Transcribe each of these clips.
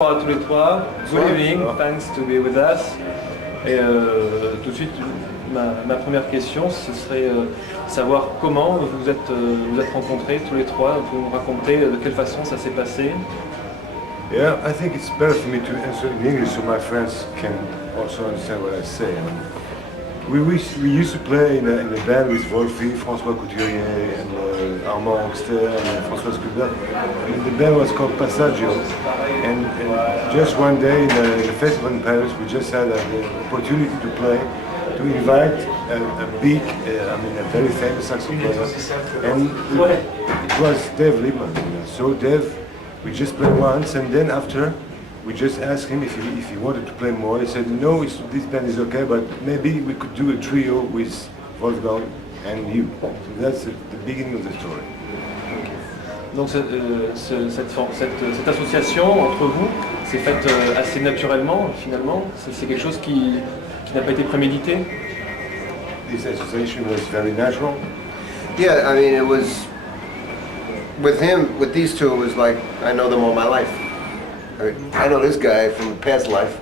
Bonjour à tous les trois, good evening, thanks to be with us. Et tout de suite, ma première question, ce serait savoir comment vous êtes rencontrés tous les trois. Vous nous raconter de quelle façon ça s'est passé. Yeah, I think it's better for me to answer in English so my friends can also understand what I say. We used to play in a band with Wolfie, François Couturier, and Armand Oxter, and François Sculbert. And the band was called Partage. And just one day in the festival in Paris, we just had the opportunity to play, to invite a big, a very famous saxophone player. And it was Dave Liebman. So Dave, we just played once, and then after, we just asked him if he wanted to play more. He said, no, this band is okay, but maybe we could do a trio with Wolfgang and you. So that's the beginning of the story. Donc cette association entre vous s'est faite assez naturellement, finalement. C'est quelque chose qui n'a pas été prémédité. This association was very natural. Yeah, I mean, it was, with these two, it was like, I know them all my life. I know this guy from past life,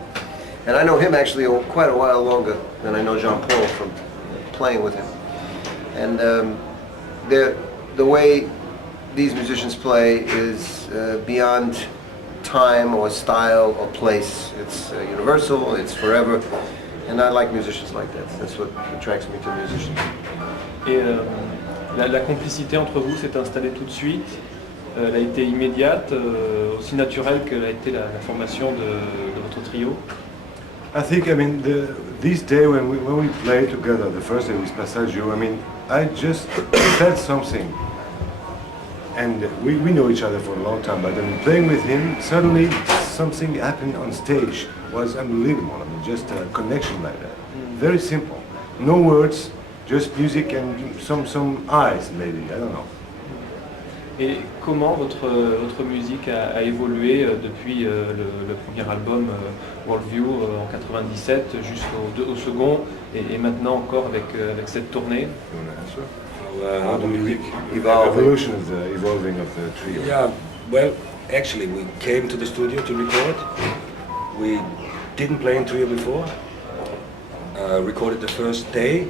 and I know him actually quite a while longer than I know Jean-Paul from playing with him. And the way these musicians play is beyond time or style or place. It's universal, it's forever, and I like musicians like that. That's what attracts me to musicians. Et la complicité entre vous s'est installée tout de suite. Elle a été immédiate, aussi naturelle que l'a été la formation de votre trio. I think, this day when we played together, the first day with Passaggio, I just felt something. And we know each other for a long time, but playing with him, suddenly something happened on stage. It was unbelievable. Just a connection like that. Very simple. No words, just music and some eyes, maybe, I don't know. Et comment votre musique a évolué depuis le premier album Worldview en 97 jusqu'au second et maintenant encore avec cette tournée? How the music evolution is evolving of the trio. Yeah, well, actually we came to the studio to record. We didn't play in trio before. Recorded the first day,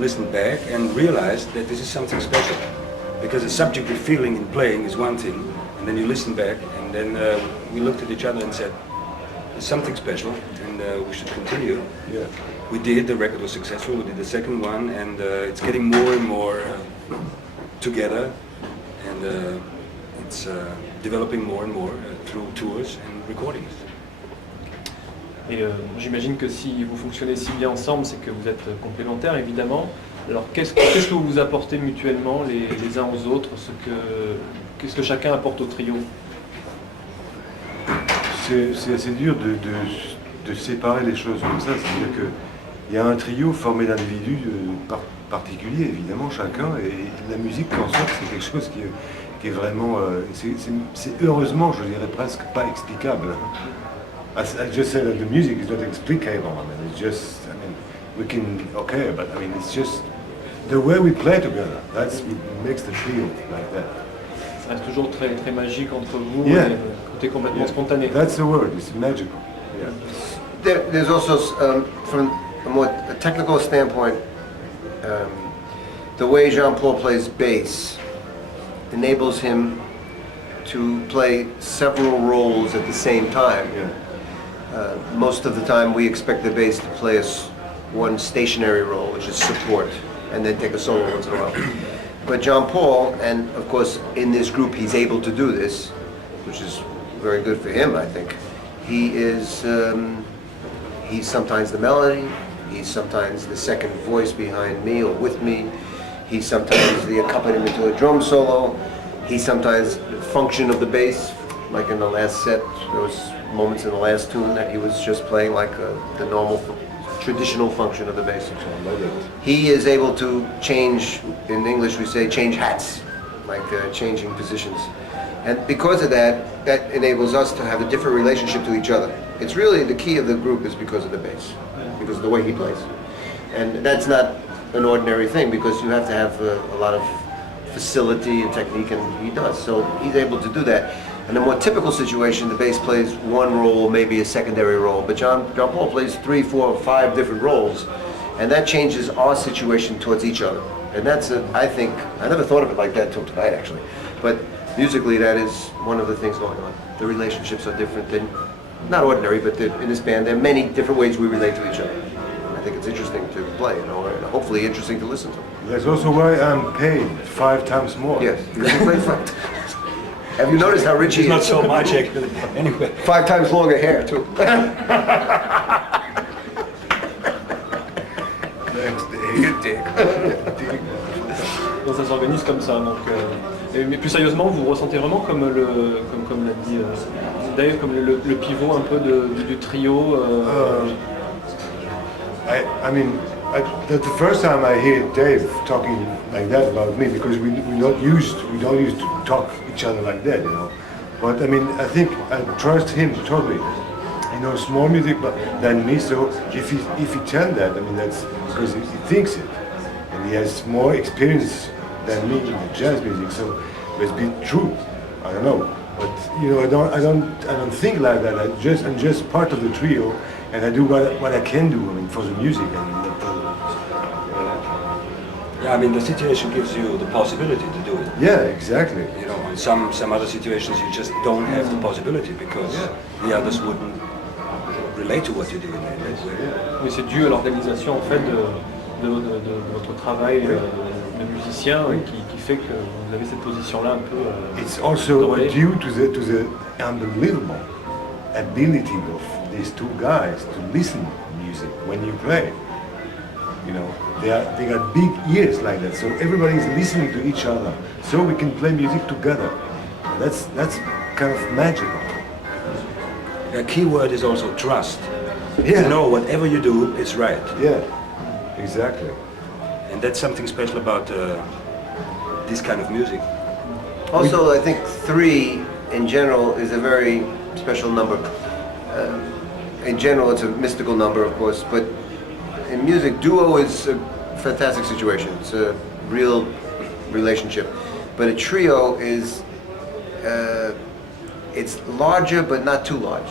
listened back and realized that this is something special. Because the subjective feeling in playing is one thing, and then you listen back, and then we looked at each other and said, there's something special, and we should continue. Yeah. We did, the record was successful, we did the second one, and it's getting more and more together, and it's developing more and more through tours and recordings. Et j'imagine que si vous fonctionnez si bien ensemble, c'est que vous êtes complémentaires, évidemment. Alors qu'est-ce que vous vous apportez mutuellement les uns aux autres, qu'est-ce que chacun apporte au trio? C'est assez dur de séparer les choses comme ça, c'est-à-dire qu'il y a un trio formé d'individus particuliers, évidemment, chacun, et la musique en soi, c'est quelque chose qui est vraiment, c'est heureusement, je dirais presque pas explicable. I just said that the music is not explicable, it's just, we can, okay, but it's just the way we play together, that's what makes the trio like that. Ça reste toujours très, très magique entre vous, Yeah. et côté complètement spontané. That's the word, it's magical. Yeah. There's also, from a more technical standpoint, the way Jean-Paul plays bass enables him to play several roles at the same time. Yeah. Most of the time we expect the bass to play one stationary role, which is support, and then take a solo once in a while. But Jean-Paul, and of course in this group he's able to do this, which is very good for him, I think. He's sometimes the melody, he's sometimes the second voice behind me or with me, he's sometimes the accompaniment to a drum solo, he's sometimes the function of the bass, like in the last set, there was moments in the last tune that he was just playing like the normal traditional function of the bass. He is able to change, in English we say change hats, like changing positions. And because of that, that enables us to have a different relationship to each other. It's really the key of the group is because of the bass, because of the way he plays. And that's not an ordinary thing because you have to have a lot of facility and technique, and he does. So he's able to do that. In a more typical situation, the bass plays one role, maybe a secondary role, but John Paul plays 3, 4, 5 different roles, and that changes our situation towards each other. And that's, I think, I never thought of it like that till tonight actually, but musically that is one of the things going on. The relationships are different than, not ordinary, but in this band there are many different ways we relate to each other. I think it's interesting to play, you know, and hopefully interesting to listen to. That's also why I'm paid 5 times more. Yes, because he plays 5 times. Have you noticed how rich he is? Not so much actually. Anyway. 5 times longer hair too. Donc ça s'organise comme ça. Donc, mais plus sérieusement, vous vous ressentez vraiment comme l'a dit Dave, comme le pivot un peu du trio. I mean, that's the first time I hear Dave talking like that about me, because we don't used to talk each other like that, you know. But I mean, I think I trust him totally. He knows more music than me, so if he tells that, I mean, that's because he thinks it, and he has more experience than me in the jazz music. So it's be true. I don't know, but you know, I don't think like that. I'm just part of the trio, and I do what I can do. I mean, for the music and. Yeah, I mean, the situation gives you the possibility to do it. Yeah, exactly. You know, in some other situations you just don't have the possibility because the others wouldn't relate to what you do in that way. Oui, c'est dû à l'organisation en fait de votre travail de musicien qui fait que vous avez cette position-là un peu. It's also due to the unbelievable ability of these two guys to listen to music when you play. You know, they got big ears like that, so everybody's listening to each other, so we can play music together. That's kind of magical. A key word is also trust. Yeah. To know whatever you do, it's right. Yeah, exactly. And that's something special about this kind of music. Also, I think 3 in general is a very special number. In general, it's a mystical number, of course, but in music, duo is a fantastic situation. It's a real relationship. But a trio is, it's larger but not too large.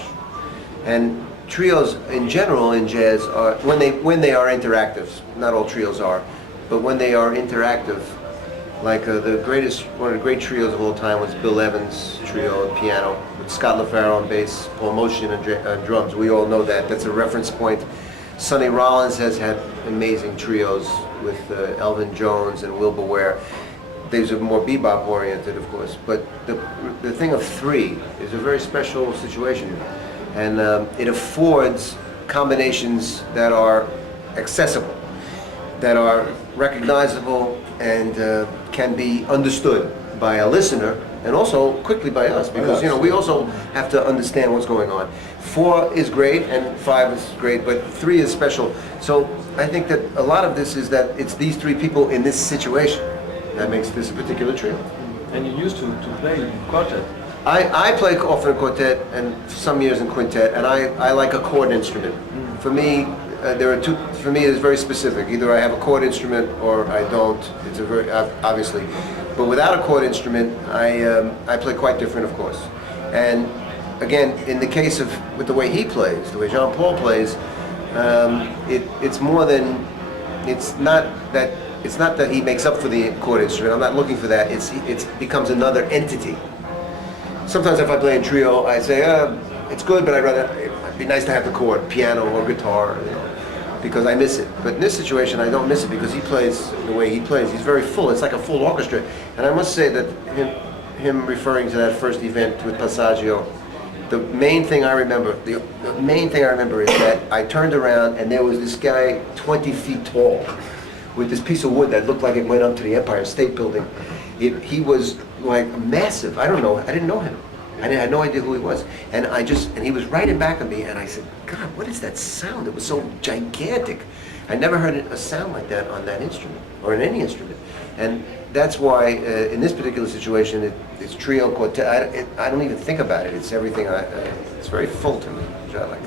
And trios in general in jazz are, when they are interactive, not all trios are, but when they are interactive, like one of the great trios of all time was Bill Evans' trio on piano, with Scott LaFaro on bass, Paul Motian on drums. We all know that. That's a reference point. Sonny Rollins has had amazing trios with Elvin Jones and Wilbur Ware. These are more bebop oriented, of course, but the thing of 3 is a very special situation, and it affords combinations that are accessible, that are recognizable, and can be understood by a listener, and also quickly by us, because you know we also have to understand what's going on. 4 is great and 5 is great, but 3 is special. So I think that a lot of this is that it's these 3 people in this situation that makes this a particular trio. And you used to play in quartet. I play often in quartet and some years in quintet, and I like a chord instrument. For me, there are 2. For me, it's very specific. Either I have a chord instrument or I don't. It's a very obviously, but without a chord instrument, I play quite different, of course. And again, in the case of with the way he plays, the way Jean Paul plays, it's more than it's not that he makes up for the chord instrument. I'm not looking for that. It becomes another entity. Sometimes if I play in trio, I say it's good, but it'd be nice to have the chord, piano or guitar, you know, because I miss it. But in this situation, I don't miss it because he plays the way he plays. He's very full. It's like a full orchestra. And I must say that him referring to that first event with Passaggio, the main thing I remember is that I turned around and there was this guy 20 feet tall with this piece of wood that looked like it went up to the Empire State Building. He was like massive. I didn't know him. I had no idea who he was. And he was right in back of me, and I said, God, what is that sound? It was so gigantic. I never heard a sound like that on that instrument, or in any instrument. And that's why, in this particular situation, it's trio, quartet. I don't even think about it. It's everything. It's very full to me, which I like.